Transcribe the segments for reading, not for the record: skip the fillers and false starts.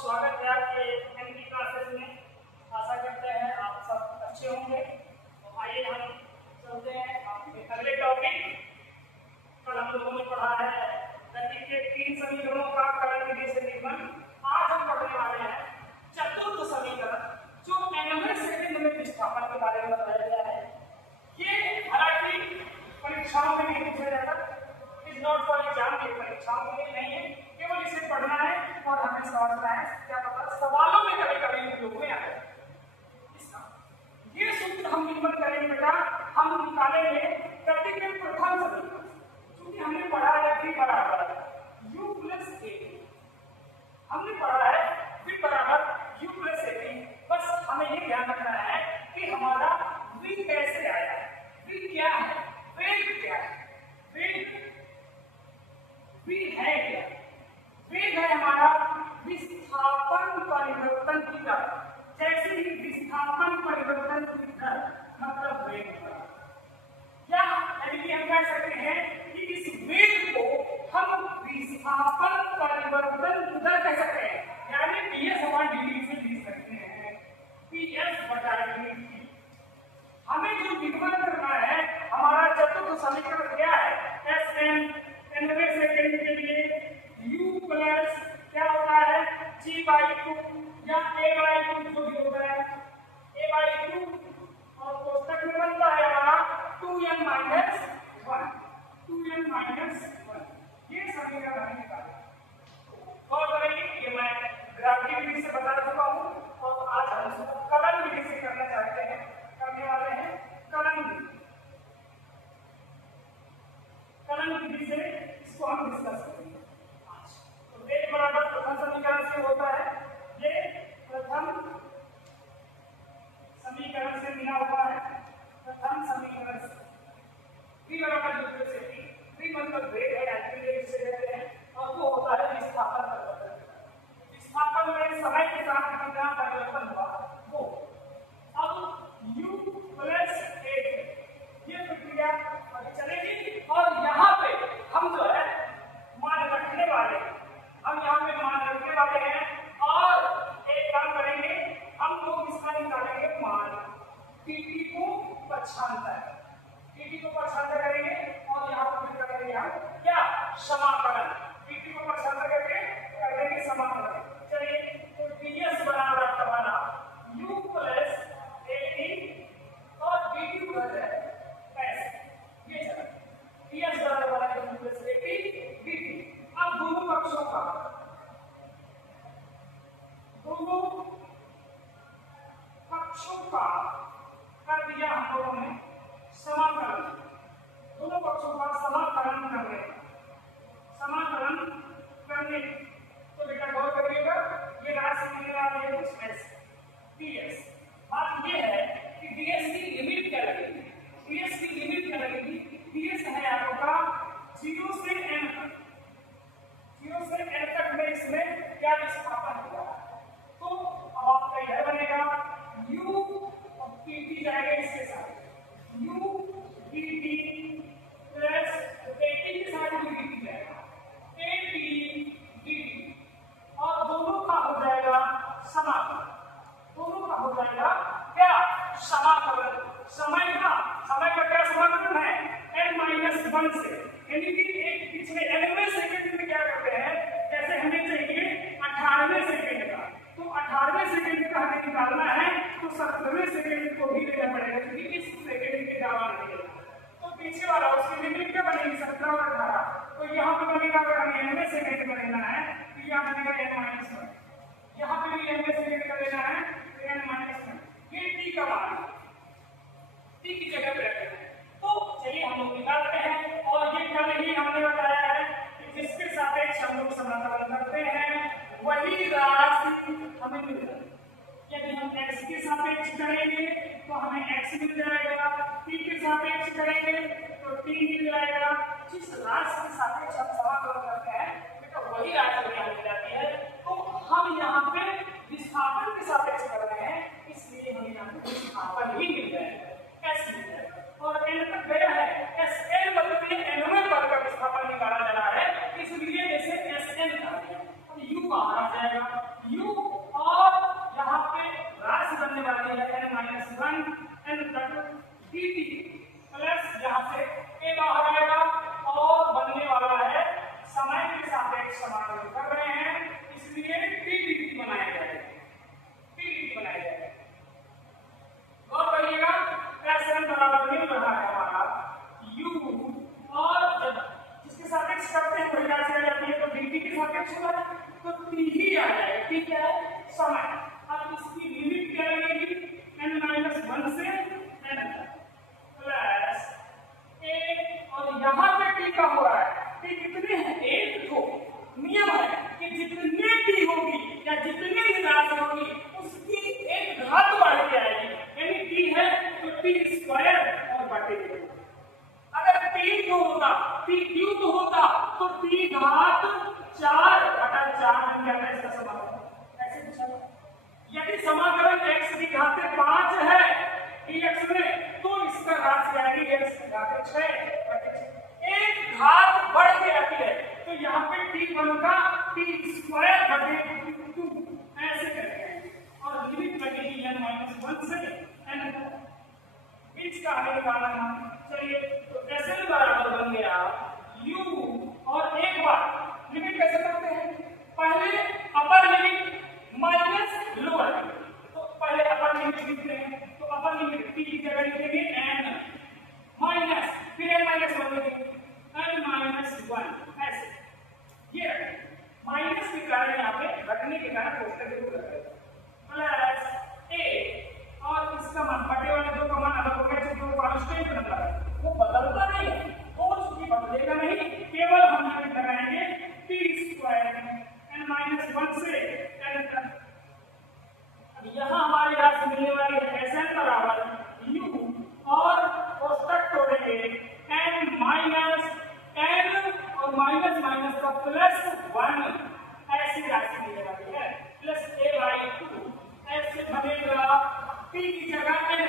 स्वागत है आपके एन की क्लासेस में। आशा करते हैं आप सब अच्छे होंगे। तो आइए हम चलते हैं आपके अगले टॉपिक। कल हम लोगों ने पढ़ा है गति के 3 समीकरणों का कलन विधि से निगमन। आज हम पढ़ने वाले हैं चतुर्थ समीकरण, जो nवें सेकंड में विस्थापन के बारे में बताया गया है। ये हालांकि परीक्षाओं में नहीं पूछा जाता, इज नॉट फॉर एग्जाम, ये परीक्षाओं के लिए नहीं है, केवल इसे पढ़ना है और हमें समझना है। क्या पता सवालों में कभी कभी उपयोग में आए। इसका ये सूत्र हम निगमन करेंगे बेटा, हम निकालेंगे गति के प्रथम समीकरण। क्योंकि हमने पढ़ा है v बराबर u प्लस a, हमने पढ़ा है v बराबर u प्लस a। बस हमें ये ध्यान रखना है कि हमारा v कैसे आया है, v क्या है, वेग क्या है, वेग v है क्या, वेग है हमारा विस्थापन परिवर्तन की दर। जैसे ही विस्थापन परिवर्तन की दर मतलब वेग क्या, यानी कि हम कह सकते हैं कि इस वेग को हम विस्थापन परिवर्तन की दर कह सकते हैं, यानी ps अपॉन dt से लिख सकते हैं ps बटा dt। हमें जो निगमन करना है, हमारा चतुर्थ समीकरण क्या है, Sn nवें सेकंड के लिए u प्लस क्या होता है g/2 या a/2 जो भी होता है a/2, और कोष्टक में बनता है हमारा 2n माइनस 1। ये समीकरण हमें निकालना है। और करेंगे ये मैं ग्राफिक विधि से बता चुका हूँ, और आज हम इसको कलन विधि से करना चाहते हैं, करने वाले हैं कलन विधि। कलन विधि से इसको हम डिस्कस करेंगे आज। तो वेग बराबर प्रथम समीकरण से होता है, ये प्रथम समीकरण से मिला हुआ है। प्रथम समीकरण से v बराबर u प्लस a, v मतलब वेग है, एल्टीट्यूड से लेते हैं, और वो होता है विस्थापन परिवर्तन। विस्थापन में समय के साथ कितना परिवर्तन हुआ वो। अब u प्लस a ये प्रक्रिया अभी चलेगी, और यहाँ पे हम जो है मान रखने वाले हैं, हम यहाँ पे मान रखने वाले हैं, और एक काम करेंगे, हम लोग इसका निकालेंगे मान dt को पक्षांतर, dt को पक्षांतर करेंगे, और यहाँ पर फिर करेंगे हम क्या, समाकलन। dt को पक्षांतर करके कर देंगे समाकलन। चलिए, तो ds बराबर आपका बना u प्लस at और dt बराबर ऐसे, ये चला ds बराबर वाला u प्लस at dt। अब दोनों पक्षों का कर दिया हम लोगों ने समाकलन। दोनों पक्षों का समाकलन कर रहे हैं। समाकलन करने तो बेटा गौर करिएगा, ये राशि मिलने वाली है कुछ ऐसे ds। बात ये है कि ds की लिमिट क्या लगेगी, ds की लिमिट क्या लगेगी, ds है आपका 0 से n तक, 0 से n तक में इसमें क्या विस्थापन होगा। तो अब आपका इधर बनेगा u और pt जाएगा इसके साथ, u dt प्लस at के साथ u dt जाएगा at dt, और दोनों का हो जाएगा समाकलन। दोनों का हो जाएगा क्या, समाकलन। समय का क्या समाकलन है, n-1 से, यानी कि एक पिछले nवें सेकंड में क्या करते हैं, जैसे हमें चाहिए 18वें सेकंड का, तो 18वें सेकंड का हमें निकालना है, तो 17वें सेकंड को भी लेना पड़ेगा, क्योंकि इस सेकंड के अलावा नहीं है। तो पीछे वाला उसकी लिमिट क्या बनेगी, 17 और 18। तो यहाँ पे बनेगा, अगर हमें nवें सेकंड का लेना है तो यहाँ बनेगा n-1, यहाँ पे भी nवें सेकंड का लेना है तो n-1। ये t का मान है, t की जगह पे रखना है। तो चलिए हम लोग निकालते हैं, और ये कल ही हमने बताया है कि जिसके सापेक्ष हम लोग समाकलन करते हैं वही राशि हमें मिल जाएगी। यदि हम x के सापेक्ष करेंगे तो हमें x मिल जाएगा, t के सापेक्ष करेंगे तो t मिल जाएगा। जिस राशि के सापेक्ष हम समाकलन करते हैं बेटा वही राशि हमें मिल जाती है। तो हम यहाँ पे विस्थापन के सापेक्ष कर रहे हैं, इसलिए हमें यहाँ पे विस्थापन ही मिल जाएगा, s मिल जाएगा। और n तक गया है, Sn मतलब ये nवें पद का विस्थापन निकाला जा रहा है, इसलिए इसे Sn कहा गया। तो u बाहर आ जाएगा, u x करते हैं वही राशि आ जाती है, तो dt के सापेक्ष होगा तो t ही आ जाएगा। t क्या है? समय। अब इसकी लिमिट क्या लगेगी? n-1 से n प्लस a, और यहाँ पे t का हो रहा है, t कितने हैं? 1 2। नियम है कि जितने t होगी या जितनी भी राशि होगी उसकी एक घात बढ़ के आएगी, यानी t है तो t स्क्वायर और बटे 2। अगर t क्यों होता, t क्यूब होता तो t घात 4 बटा 4 बन जाता है इसका समाकलन। ऐसे पूछा यदि समाकलन x की घात 5 है dx में तो इसका राशि आएगी x की घात 6 बटे 6। एक घात बढ़ के आती है तो यहाँ पे t1 का t स्क्वायर बटे 2 ऐसे करके आएंगे, और लिमिट लगेगी n-1 से n तक। बीच का हमें निकालना है। चलिए तो ऐसे बराबर बन गया u, और एक बार लिमिट कैसे करते हैं? पहले upper limit minus lower limit, तो पहले अपर लिमिट लिखते हैं, तो अपर लिमिट t की जगह लिखेंगे n माइनस, फिर n-1 लिखेंगे n-1 ऐसे। ये माइनस के कारण यहाँ पे घटने के कारण कोष्टक जरूर रखेगा प्लस a, और इसका मान बटे वाले 2 का मान अलग हो गया क्योंकि वो कांस्टेंट बन रहा है, वो बदलता नहीं है, तो उसकी बदलेगा नहीं, केवल हम लिमिट लगाएंगे t स्क्वायर n-1 से n तक। अब यहाँ हमारी राशि मिलने वाली है Sn बराबर u, और कोष्टक तोड़ेंगे n माइनस n और माइनस माइनस का प्लस 1, ऐसी राशि मिलने वाली है प्लस a/2। ऐसे बनेगा t की जगह n,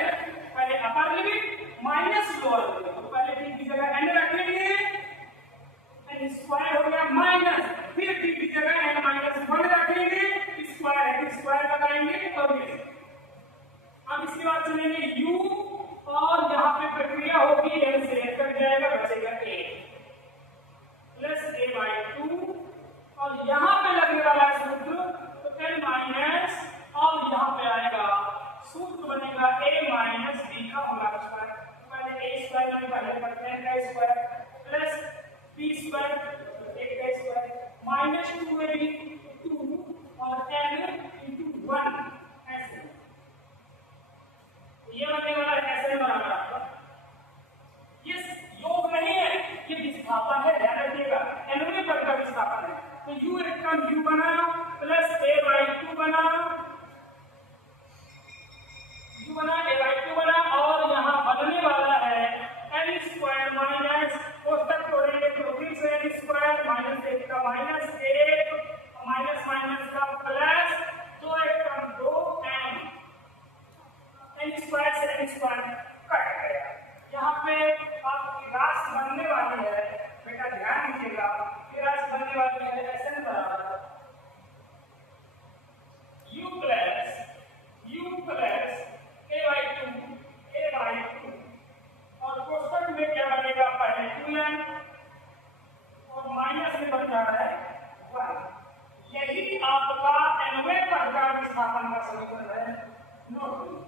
पहले upper limit minus lower limit, तो पहले t की जगह n रखेंगे, n स्क्वायर हो गया माइनस, फिर t की जगह n-1 रखेंगे, स्क्वायर है स्क्वायर लगाएंगे, और ये अब इसके बाद चलेंगे u, और यहाँ पे प्रक्रिया होगी n से n तक जाएगा, बचेगा a प्लस a/2, और यहाँ पे लगने वाला है सूत्र तो n माइनस, और यहाँ पे आएगा सूत्र बनेगा a माइनस b का होल स्क्वायर। पहले a स्क्वायर में पहले करते हैं का स्क्वायर प्लस b स्क्वायर 1 का स्क्वायर माइनस 2 में भी 2 और n/1 ऐसे। ये बनने वाला है ऐसे बराबर आपका, ये योग नहीं है, ये विस्थापन है, ध्यान रखिएगा nवें पद का विस्थापन है, तो u एक टर्म u बना प्लस a/2 बना, u बना a/2 बना, और यहाँ बनने वाला है n स्क्वायर माइनस, कोष्टक तोड़ेंगे तो फिर से n स्क्वायर माइनस 1 का माइनस 1 माइनस माइनस का प्लस, तो एक टर्म 2n, n स्क्वायर से n स्क्वायर कट गया। यहाँ पे आपकी राशि बनने वाली है, बेटा ध्यान दीजिएगा, ये राशि बनने वाली है Sn बराबर u प्लस a/2 और कोष्टक में क्या बनेगा? पहले 2n और माइनस में बन जा रहा है 1। यही आपका nवें पद का विस्थापन का समीकरण है। नोट करिए।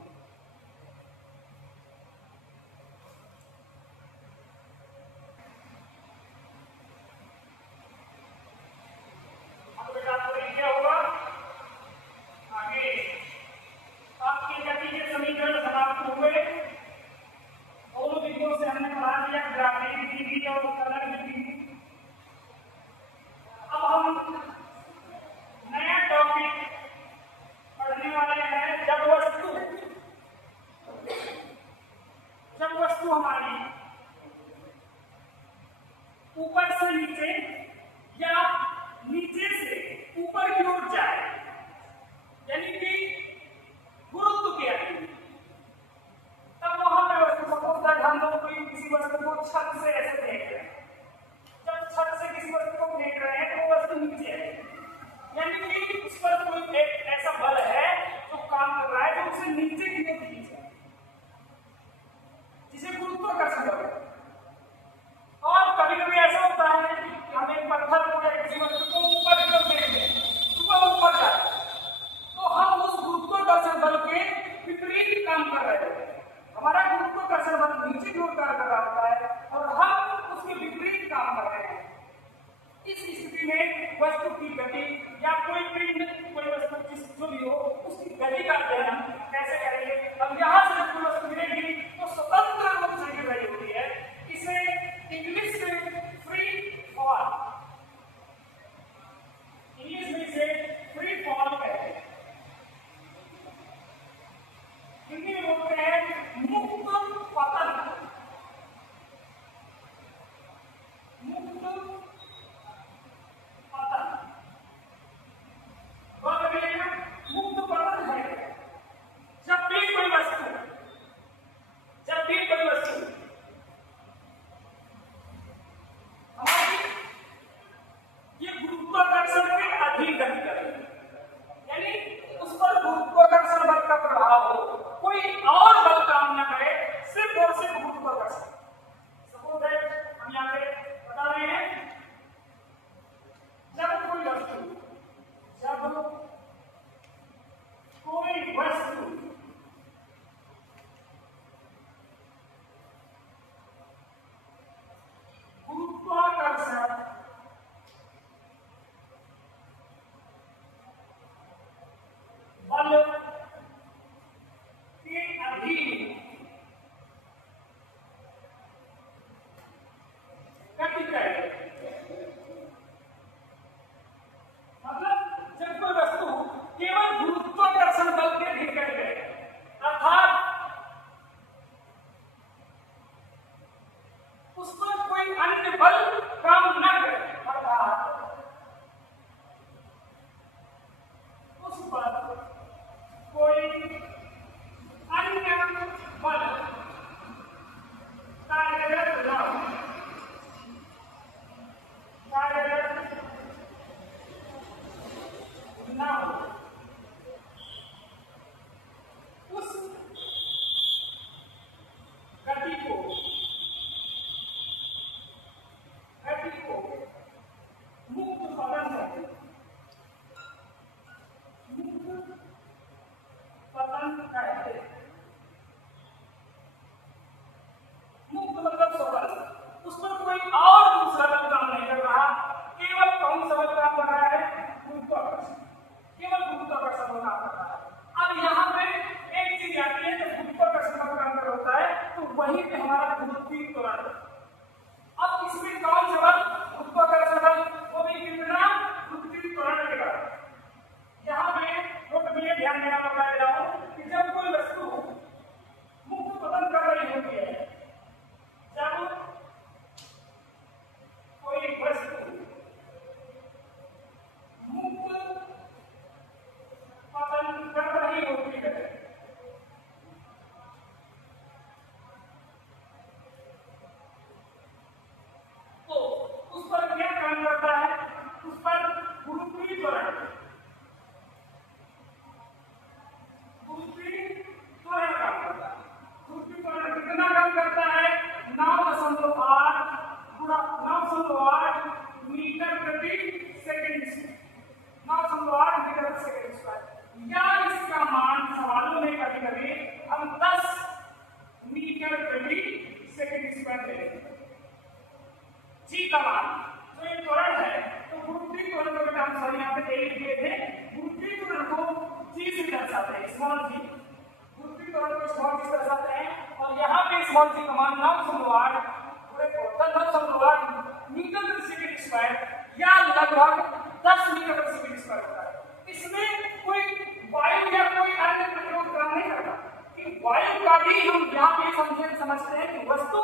कमान जो एक त्वरण है, तो गुरुत्वीय त्वरण को बेटा हम सॉरी यहाँ पे ए लिख दिए थे, गुरुत्वीय त्वरण को जी से दर्शाते हैं, स्मॉल जी, गुरुत्वीय त्वरण को स्मॉल जी से दर्शाते हैं। और यहाँ पे स्मॉल जी कमान 9.8 पूरे टोटल 9.8 मीटर प्रति सेकंड स्क्वायर या लगभग 10 मीटर प्रति सेकंड स्क्वायर होता है। इसमें कोई वायु या कोई अन्य प्रतिरोध काम नहीं करता, कि वायु का भी हम यहाँ पे समझते हैं कि वस्तु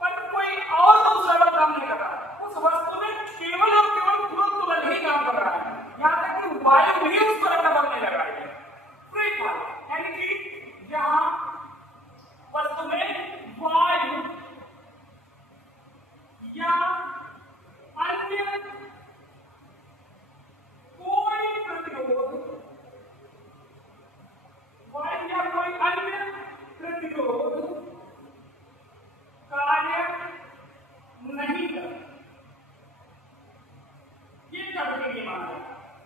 पर कोई और दूसरा बल काम नहीं कर रहा, उस वस्तु में केवल और केवल गुरुत्व बल ही काम कर रहा है, यहाँ तक कि वायु भी उस पर अपना बल नहीं लगा रही है। फ्री फॉल यानी कि यहाँ वस्तु में वायु या अन्य कोई प्रतिरोध, वायु या कोई अन्य प्रतिरोध कार्य नहीं कर, ये कभी के नियम है।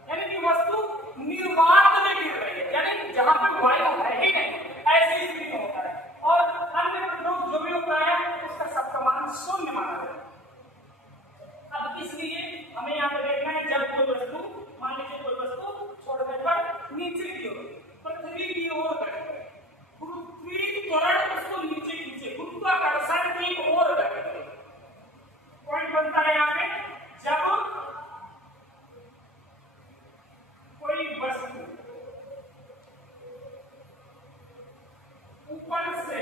यानी कि वस्तु निर्वात में गिर रही है, यानी जहां पर वायु है ही नहीं, ऐसी स्थिति में होता है, और अन्य प्रतिरोध जो भी होता है उसका सबका मान शून्य माना जाता है। अब इसलिए हमें यहाँ पे देखना है, जब कोई वस्तु, मान लीजिए कोई वस्तु छोड़ने पर नीचे की ओर, पृथ्वी की ओर बढ़े, गुरुत्वीय त्वरण उसको नीचे खींचे, गुरुत्वाकर्षण की ओर बढ़े। पॉइंट बनता है यहाँ पे, जब कोई वस्तु ऊपर से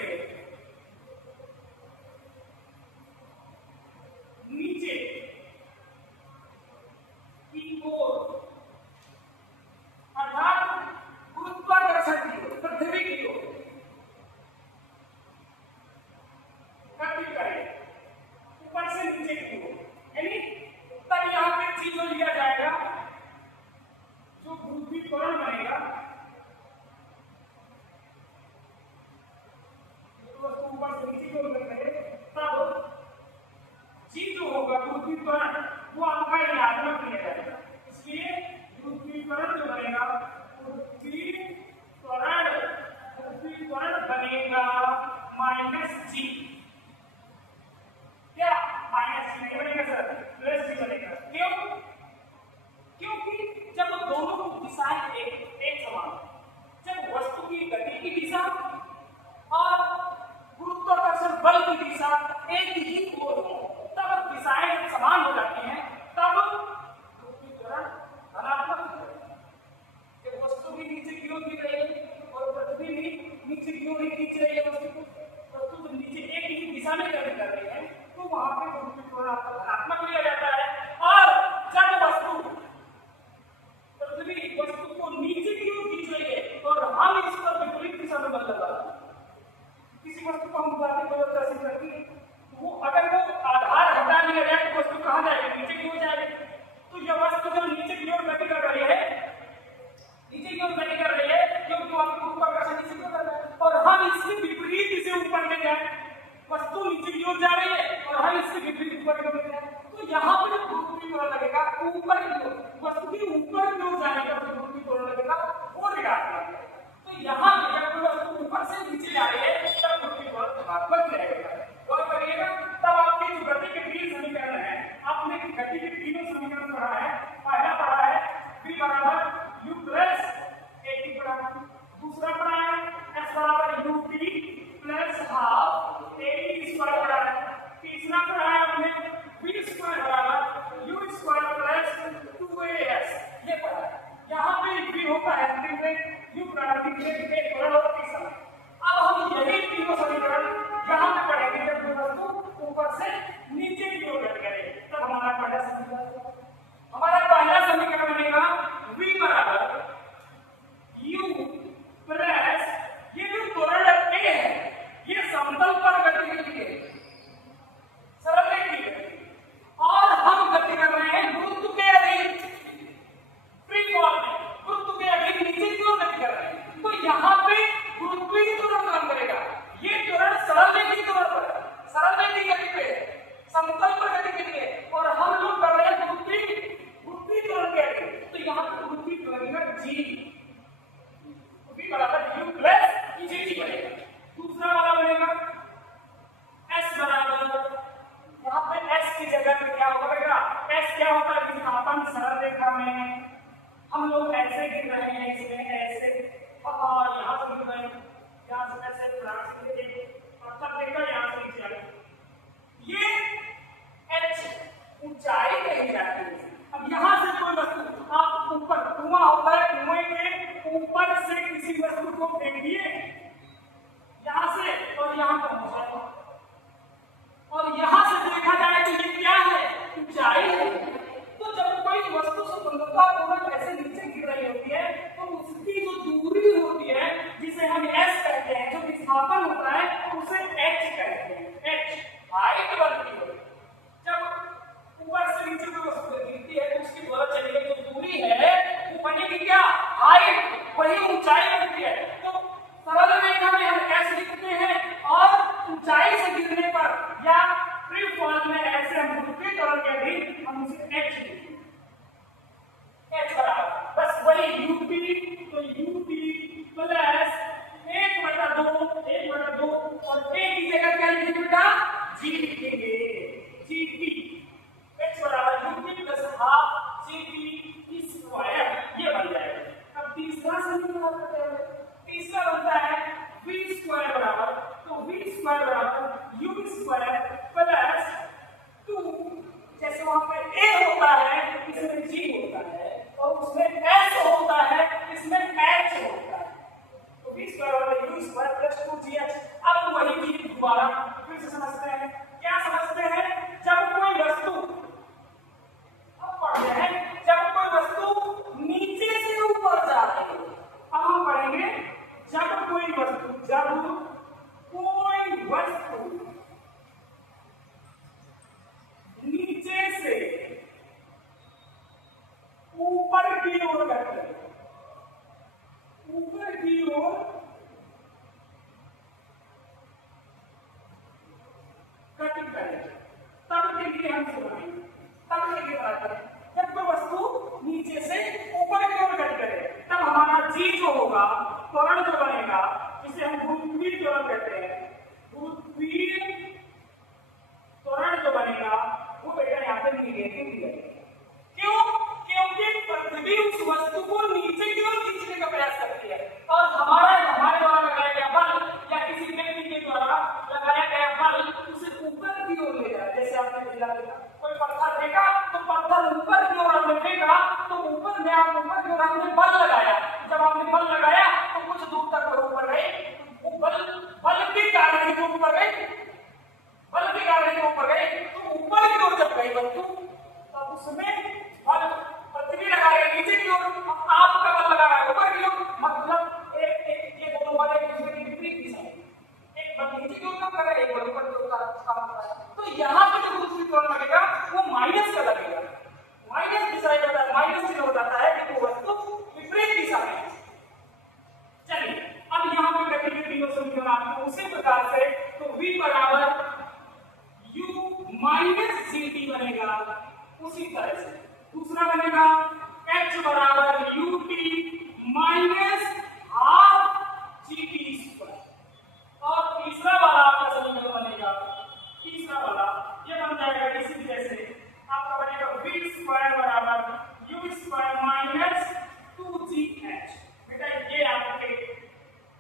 नीचे की ओर, अर्थात गुरुत्वाकर्षण की ओर, पृथ्वी की ओर गति करे, ऊपर से नीचे की ओर, यानी तब यहाँ पे चीज जो लिया जाएगा, जो गुरुत्वीय त्वरण बनेगा, तो वस्तु ऊपर से नीचे की ओर गति करे, तब जी जो होगा गुरुत्वीय त्वरण वो आपका ऋणात्मक लिया जाएगा। इसलिए गुरुत्वीय त्वरण जो बनेगा, गुरुत्वीय त्वरण बनेगा माइनस जी। क्या माइनस जी नहीं बनेगा सर, प्लस जी बनेगा। क्यों? क्योंकि जब दोनों दिशाएं एक समान, जब वस्तु की गति की दिशा और गुरुत्वाकर्षण बल की दिशा एक ही ओर हो, तब दिशाएं समान हो जाती हैं, तब गुरुत्वीय त्वरण धनात्मक हो जाएगा। जब वस्तु भी नीचे की ओर गिर रही है और पृथ्वी भी नीचे की ओर खींच रही है, वस्तु तो नीचे एक ही दिशा में गति कर रही है, तो वहां पे गुरुत्वीय त्वरण आपका धनात्मक लिया जाता है। और जब वस्तु पृथ्वी वस्तु को नीचे की ओर खींच रही है और हम इस पर विपरीत दिशा में बल लगा रहे हैं, किसी वस्तु को हम उठाने की व्यवस्था से करती है, वो अगर वो आधार हटा लिया जाए तो वस्तु कहां जाएगी, नीचे की ओर जाएगी। तो यह वस्तु जब नीचे की ओर गति कर रही है, नीचे की ओर गति कर रही है, क्योंकि वहां गुरुत्वाकर्षण नीचे की ओर कर रहा है, और हम इसके विपरीत इसे ऊपर ले जाए, वस्तु नीचे की ओर जा रही है और हम इसके विपरीत ऊपर की ओर ले जाए, तो यहाँ पर गुरुत्वीय त्वरण लगेगा ऊपर की ओर, वस्तु की ऊपर की ओर जाने का गुरुत्वीय त्वरण लगेगा वो ऋणात्मक है। तो यहाँ जब कोई वस्तु ऊपर से नीचे जा रही है तब गुरुत्वीय त्वरण धनात्मक रहेगा। और करिएगा तब आपकी जो गति के तीन समीकरण है, आपने गति के तीनों समीकरण पढ़ा है। पहला पढ़ा है v बराबर u प्लस at बराबर, दूसरा पढ़ा है s बराबर ut plus half at square पढ़ा है, तीसरा पढ़ा है हमने v स्क्वायर बराबर u स्क्वायर प्लस 2as, ये पढ़ा है। यहाँ पे क्या होता है विस्थापन सरल रेखा में हम लोग ऐसे गिर रहे हैं, इसमें ऐसे और यहाँ से गिर रहे हैं, यहाँ से ऐसे फ्लाट से मतलब देखा यहाँ से नीचे आए, ये h ऊंचाई कही जाती है। अब यहाँ से कोई वस्तु आप ऊपर, कुआं होता है, कुएं के ऊपर से किसी वस्तु को फेंकिए यहाँ से और यहाँ पहुंचा और यहाँ से देखा जाए तो ये क्या है, ऊंचाई है। तो जब कोई वस्तु स्वतंत्रतापूर्वक ऐसे नीचे गिर रही होती है तो उसकी जो दूरी होती है जिसे हम s कहते हैं, जो विस्थापन होता है उसे h कहते हैं। h हाइट बनती है। जब ऊपर से नीचे कोई वस्तु गिरती है तो उसकी द्वारा चली गई जो दूरी है वो बनेगी क्या, हाइट, वही ऊंचाई बनती है। तो सरल रेखा में हम s लिखते हैं और ऊंचाई से गिरने पर या फ्री फॉल में ऐसे हम दूसरी तरह के भी हम उसे h लिखते हैं। h बराबर बस वही ut, तो ut प्लस 1/2 और a की जगह क्या लिखेंगे बेटा, g लिखेंगे, gt। h बराबर ut plus half gt square, ये बन जाएगा। अब तीसरा समीकरण करते हैं, तीसरा बनता है v स्क्वायर बराबर, तो v स्क्वायर बराबर u स्क्वायर प्लस 2, जैसे वहां पे a होता है इसमें g होता है और उसमें s होता है इसमें h होता है, तो v स्क्वायर बराबर u स्क्वायर प्लस 2gh। अब वही चीज दोबारा फिर से समझते हैं। क्या समझते हैं, जब कोई वस्तु, अब पढ़ते हैं, जब कोई वस्तु नीचे से ऊपर जा रही है, अब हम पढ़ेंगे जब कोई वस्तु नीचे से ऊपर की ओर करते हैं, ऊपर की ओर कटिंग करें, तब के लिए हम सुनाएंगे, तब के लिए बताते हैं। जब कोई वस्तु नीचे से ऊपर की ओर कट करे तब हमारा जी जो होगा, त्वरण जो बनेगा, जिसे हम गुरुत्वीय त्वरण कहते हैं, गुरुत्वीय त्वरण जो बनेगा वो बेटा यहाँ पे निगेटिव दिया है। क्यों? क्योंकि पृथ्वी उस वस्तु को नीचे की ओर खींचने का प्रयास करती है और हमारे द्वारा लगाया गया बल या किसी व्यक्ति के द्वारा लगाया गया बल उसे ऊपर की ओर ले जाए। जैसे आपने ढीला देखा, कोई पत्थर फेंका तो पत्थर ऊपर की ओर हमने फेंका, तो ऊपर में आप ऊपर की ओर हमने बल लगाया, जब आपने बल लगाया तो कुछ दूर तक वो ऊपर गए, वो बल के कारण ही ऊपर गए, बल के कारण ही ऊपर गए, तो ऊपर की ओर जब गई वस्तु तब उसमें बल पृथ्वी लगा रहे नीचे की ओर, आपका बल लगा रहा है ऊपर की ओर, मतलब एक ये दोनों बल एक दूसरे की विपरीत दिशा में, एक बल नीचे की ओर काम कर रहा है, एक बल ऊपर की ओर काम कर रहा है। तो यहाँ पे जो दूसरी त्वरण लगेगा वो माइनस का लगेगा, माइनस दिशा में होता है, माइनस चिन्ह हो जाता है कि वो वस्तु विपरीत दिशा में। चलिए अब यहाँ पे रखेंगे तीनों समीकरण आपको उसी प्रकार से, तो v बराबर u माइनस gt बनेगा, उसी तरह से दूसरा बनेगा h बराबर ut minus half gt square, और तीसरा वाला आपका समीकरण बनेगा, तीसरा वाला ये बन जाएगा इसी जैसे आपका बनेगा v स्क्वायर बराबर u स्क्वायर माइनस 2gh। बेटा ये आपके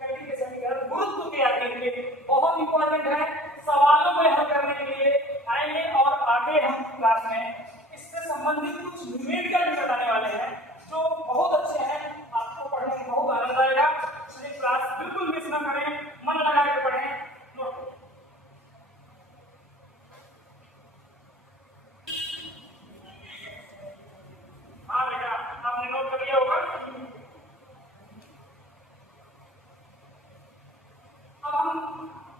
गति के समीकरण गुरुत्व के आगे के बहुत इंपॉर्टेंट है, सवालों में हल करने के लिए आएंगे और आगे हम क्लास में इससे संबंधित कुछ न्यूमेरिकल भी बताने वाले हैं जो बहुत अच्छे हैं, आपको पढ़ने में बहुत आनंद आएगा। इसलिए क्लास बिल्कुल मिस ना करें, मन लगा के पढ़ें। नोट हाँ बेटा आपने नोट कर लिया होगा। अब हम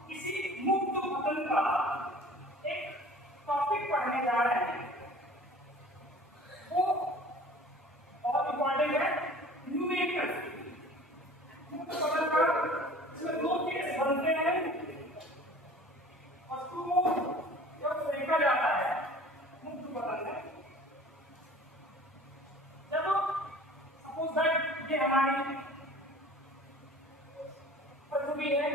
किसी मुक्त पतन का एक टॉपिक पढ़ने जा रहे हैं, वो बहुत इंपॉर्टेंट है, न्यूमेरिकल मुक्त पतन का। इसमें दो केस बनते हैं, वस्तु को जब फेंका जाता है मुक्त पतन में, जब सपोज दैट ये हमारी पृथ्वी है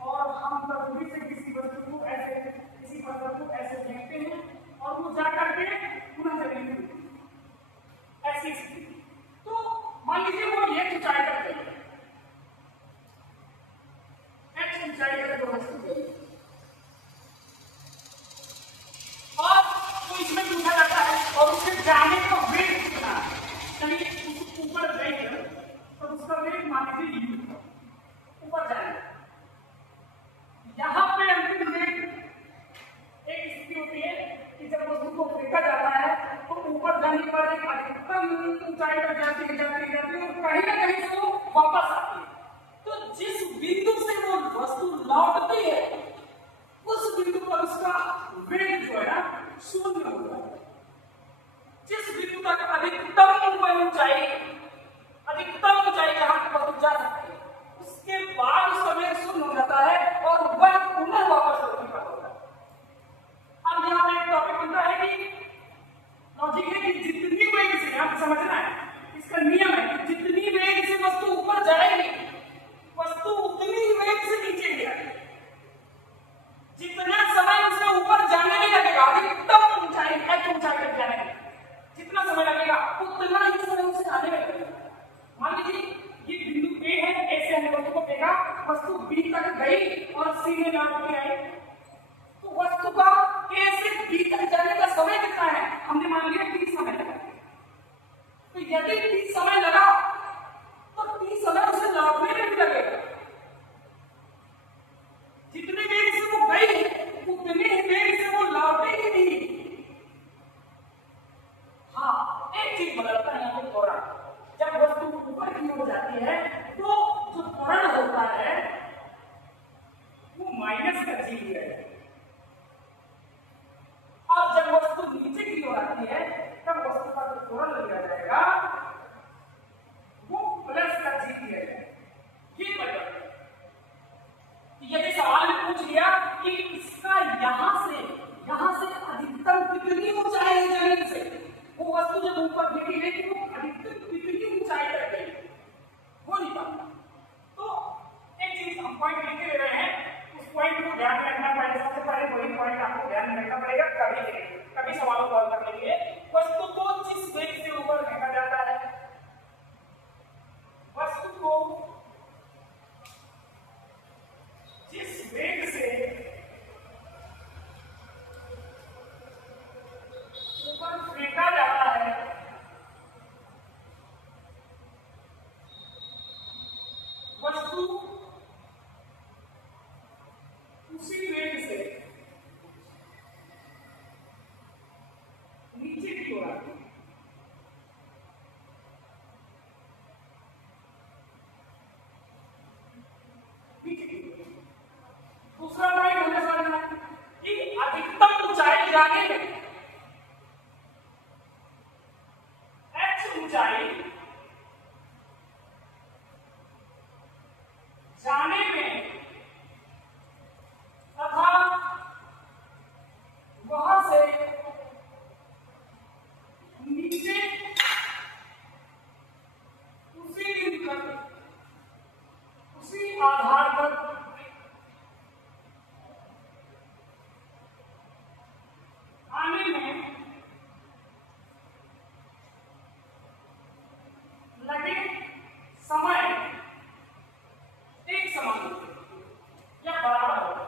और हम पृथ्वी से किसी वस्तु को ऐसे, किसी पत्थर को ऐसे फेंकते हैं और वो जा करके पुनः जमीन में मान लीजिए वो ये ऊंचाई तक गई, x ऊंचाई तक वो वस्तु गई, और तो इसमें पूछा जाता है और उसके जाने का वेग कितना है, यानी ऊपर गई तो उसका वेग मान लीजिए u ऊपर जाएगा। यहाँ पे अंतिम वेग एक स्थिति होती है कि जब वस्तु को फेंका जाता है तो ऊपर जाने के बाद एक अधिकतम ऊंचाई पर जाती है और कहीं ना कहीं से वो वापस आती है। तो जिस बिंदु से वो वस्तु लौटती है उस बिंदु पर उसका वेग जो है शून्य होता है। जिस बिंदु तक अधिकतम ऊंचाई जहां पर वस्तु जा सकती है उसके बाद उसका वेग शून्य हो जाता है और वह पुनः वापस लौटने का होता है। अब यहाँ पे एक टॉपिक बनता है कि लॉजिक है कि जितनी वेग से आप समझना है, इसका नियम है कि जितनी वेग से वस्तु ऊपर जाएगी वस्तु उतनी वेग से नीचे गिरेगी। जितना समय उसे ऊपर जाने में लगेगा अधिकतम ऊंचाई h ऊंचाई तक जाने में जितना समय लगेगा उतना ही समय उसे आने में लगेगा। मान लीजिए ये बिंदु A है, A से हमने वस्तु को फेंका, वस्तु B तक गई और C में लौट के आई, तो वस्तु का A से B तक जाने का समय कितना है, हमने मान लिया t समय लगा। तो यदि t समय लगा तो t समय उसे लौटने में भी लगेगा। जितने वेग से वो गई उतने ही वेग से वो लौटेगी नहीं। हाँ, एक चीज बदलता है यहाँ पे त्वरण। जब वस्तु ऊपर की ओर जाती है तो जो त्वरण होता है वो माइनस का g है, और जब वस्तु नीचे की ओर आती है तब वस्तु का जो त्वरण लिया जाएगा वो प्लस का g दिया जाएगा। ये मतलब यदि सवाल में पूछ लिया कि इसका यहां से अधिकतम कितनी ऊंचाई है जमीन से, वो वस्तु जब ऊपर गिरी है कि वो अधिकतम कितनी ऊंचाई तक गई वो नहीं पाता। तो एक चीज हम पॉइंट लिख के ले रहे हैं, उस पॉइंट को ध्यान में रखना पड़ेगा। सबसे पहले वही पॉइंट आपको ध्यान में रखना पड़ेगा कभी सवालों को हल करने के लिए। वस्तु को जिस वेग से ऊपर फेंका जाता है, वस्तु को जिस वेग से ऊपर फेंका जाता है वस्तु उसी वेग से नीचे की ओर आती है। दूसरा पॉइंट हमें समझना है कि अधिकतम ऊंचाई जाने में h ऊंचाई जाने में तथा वहां से नीचे उसी बिंदु तक उसी आधार पर आने में लगे समय एक समान या बराबर होगा।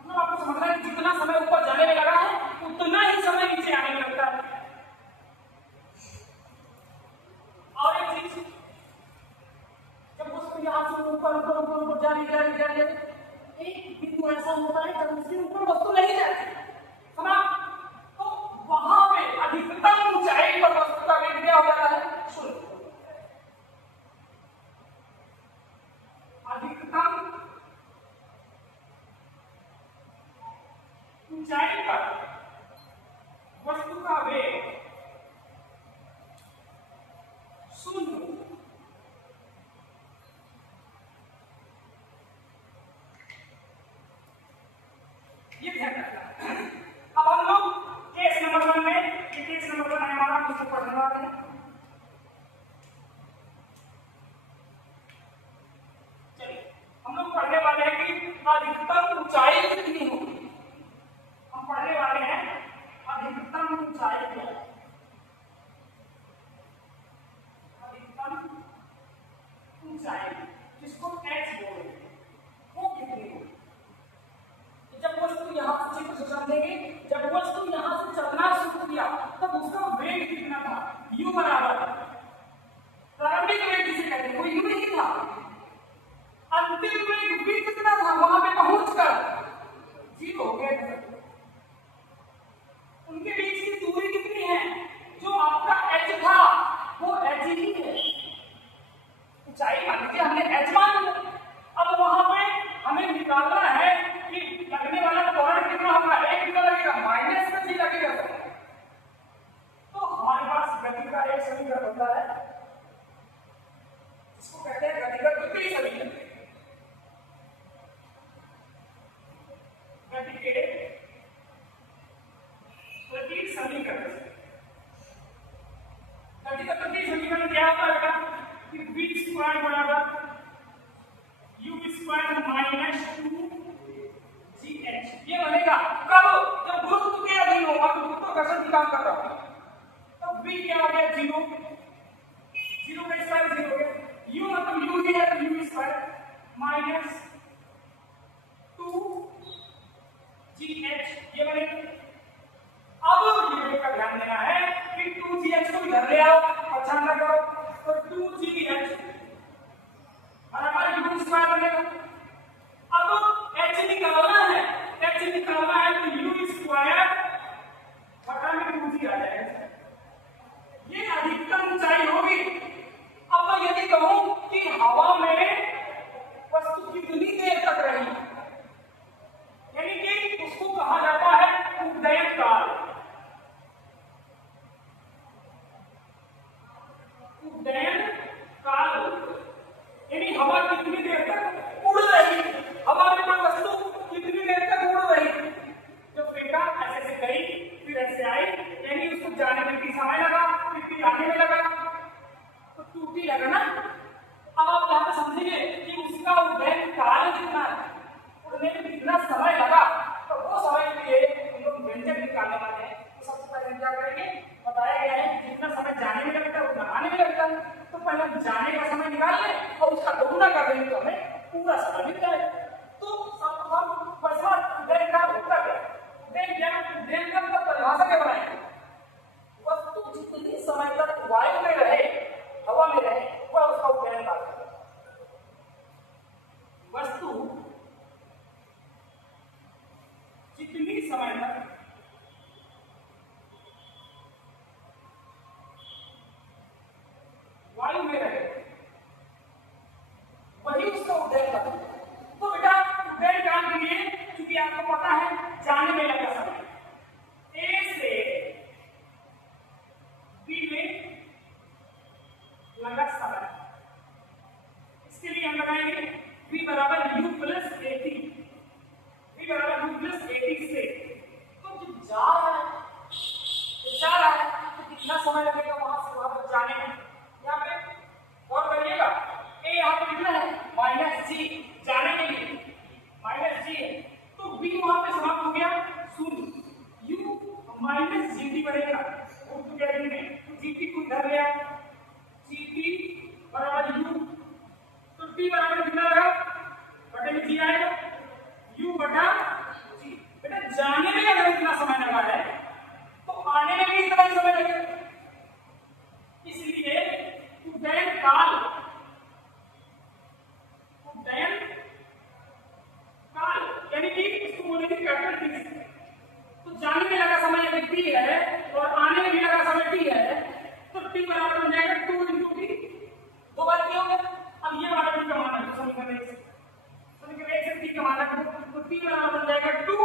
मतलब आपको समझना है कि जितना समय ऊपर जाने में लगा है उतना ही समय नीचे आने में लगता है। और एक चीज, जब वस्तु यहाँ से ऊपर जा रही एक बिंदु ऐसा होता है जब उसके ऊपर वस्तु नहीं जाती, समझा? तो वहां पे अधिकतम ऊंचाई पर वस्तु का वेग क्या हो जाता है, शून्य। अधिकतम ऊंचाई पर वस्तु का वेग शून्य। ये ध्यान रखना। अब हम लोग केस नंबर 1 में, केस नंबर 1 हमारा कुछ पढ़ने वाले हैं। चलिए हम लोग पढ़ने वाले हैं कि अधिकतम ऊंचाई कितनी होगी। हम पढ़ने वाले हैं अधिकतम उनके बीच की दूरी कितनी है? जो आपका h था वो h ही है। ऊंचाई मान लीजिए हमने h मान लिया। अब वहां पे हमें निकालना है कि लगने वाला त्वरण कितना होगा। एक कितना लगेगा? माइनस में g लगेगा। तो हमारे पास गति का एक समीकरण होता है, इसको कहते हैं गति का द्वितीय समीकरण। गति के द्वितीय समीकरण, गति का द्वितीय समीकरण क्या होता है कि v स्क्वायर बराबर u स्क्वायर माइनस 2gh ये बनेगा। कब? जब गुरुत्व के अधीन होगा, तो गुरुत्वाकर्षण की काम कर रहा हूं, तब v क्या हो गया? 0 का स्क्वायर 0 हो गया। u मतलब u ही है, तो u स्क्वायर माइनस 2gh ये बनेगा। अब ये का ध्यान देना है कि 2gh को इधर ले आओ, अच्छा ना करो, तो 2gh बराबर u स्क्वायर बनेगा। अब h निकालना है, h निकालना है तो u स्क्वायर बटा में 2g आ जाएगा। ये अधिकतम ऊंचाई होगी। अब मैं यदि कहूं कि हवा में वस्तु कितनी देर तक रही, यानी कि उसको कहा जाता है उड्डयन काल। उड्डयन काल यानी हवा कितनी देर तक उड़ रही, हवा में कोई वस्तु कितनी देर तक उड़ रही। जब फेंका ऐसे से गई फिर ऐसे आई, यानी उसको जाने में कितना समय लगा, फिर आने में लगा, तो टूटी लगा ना। अब आप यहाँ पे समझिए कि उसका उड्डयन काल कितना है, उड़ने में कितना समय लगा। तो वो समय के लिए हम लोग व्यंजक निकालने वाले हैं। तो सबसे पहले क्या करेंगे? बताया गया है कि जितना समय जाने में लगता है उतना आने में लगता है, तो पहले हम जाने का समय निकाल लें और उसका दोगुना कर देंगे तो हमें पूरा समय मिल जाएगा। तो हम पैसा उड्डयन काल होता है, उड्डयन काल का परिभाषा क्या बनाएंगे? वस्तु जितनी समय तक वायु में रहे, हवा में रहे, वह उसका उड्डयन काल है। वस्तु जितनी समय तक वायु में रहे वही उसका उड्डयन काल है। तो बेटा उड्डयन काल के लिए क्योंकि आपको पता है जाने में लगा समय, ए से बी में लगा समय, इसके लिए हम लगाएंगे v बराबर u प्लस 80, v बराबर u प्लस 80 से। तो जब जा रहा है तो कितना समय लगेगा वहां से वहां तक जाने में? यहाँ पे और करिएगा, a यहाँ पे कितना है? माइनस g, जाने के लिए माइनस g है, तो b वहां पे समाप्त हो गया, शून्य। u माइनस gt बनेगा, तो क्या करेंगे? gt को इधर ले आओ, gt बराबर u, तो t बराबर कितना लगा? बटे में g आएगा, u बटा g। बेटा जाने में अगर इतना समय लगा है तो आने में भी इतना ही समय लगेगा। इसलिए उड्डयन काल यानी कि इसको बोलेंगे कैपिटल T। तो जाने में लगा समय यदि t है और आने में भी लगा समय t है, तो t बराबर बन जाएगा 2 × t, दो बार क्या हो गया। अब ये वाला t का मान है, समीकरण 1 से t का मान है, तो t बराबर बन जाएगा 2